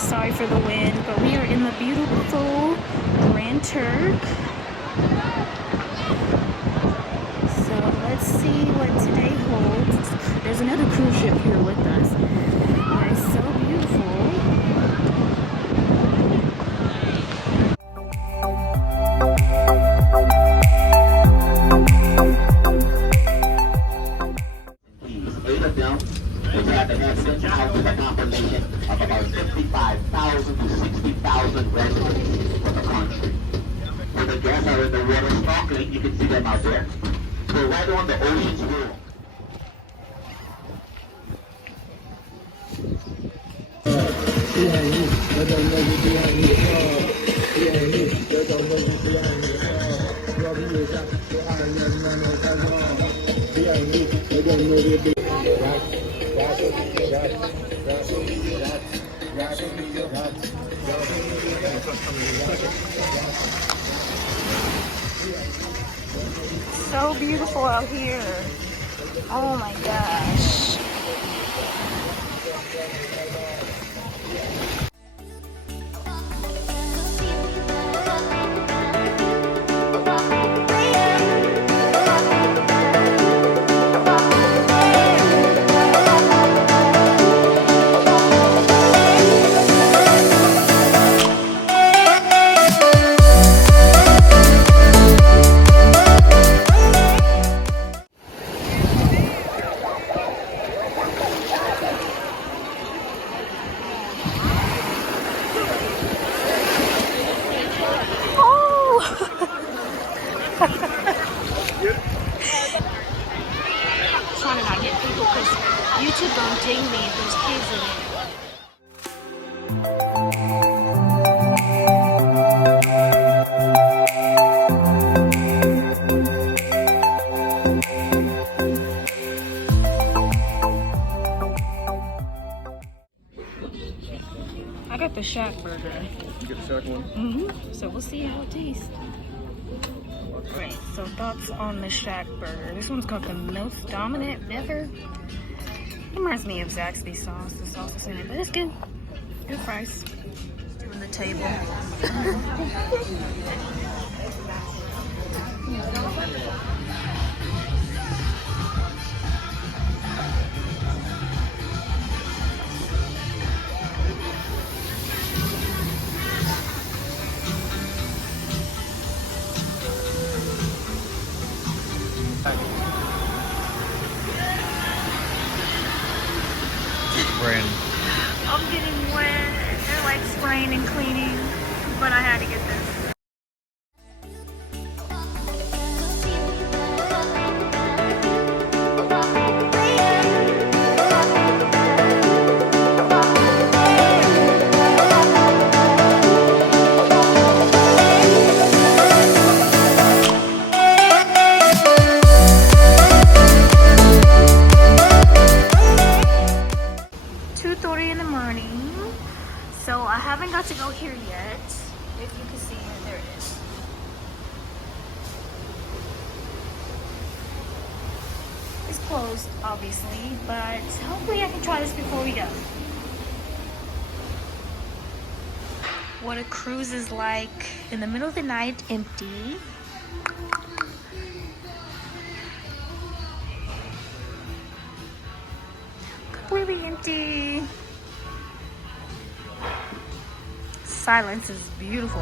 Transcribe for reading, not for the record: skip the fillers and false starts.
Sorry for the wind, but we are in the beautiful Grand Turk. So let's see what today holds. There's another cruise ship here with us. And it's so beautiful. Houses a population of about 55,000 to 60,000 residents for the country. When the guests are in the water snorkeling, you can see them out there. We're right on the ocean's wall. So beautiful out here. Oh my gosh. Trying to not get people because YouTube don't ding me if there's kids in it. I got the Shack burger. You get the Shack one? Mm-hmm. So we'll see how it tastes. Right, so thoughts on the Shack burger. This one's got the most dominant ever. It reminds me of Zaxby's sauce. The sauce is in it, but it's good. Good fries. On the table. I'm getting wet. They're like spraying and cleaning, but I had to get this. So I haven't got to go here yet. If you can see it, there it is. It's closed, obviously, but hopefully I can try this before we go. What a cruise is like in the middle of the night, empty. Completely empty. Silence is beautiful.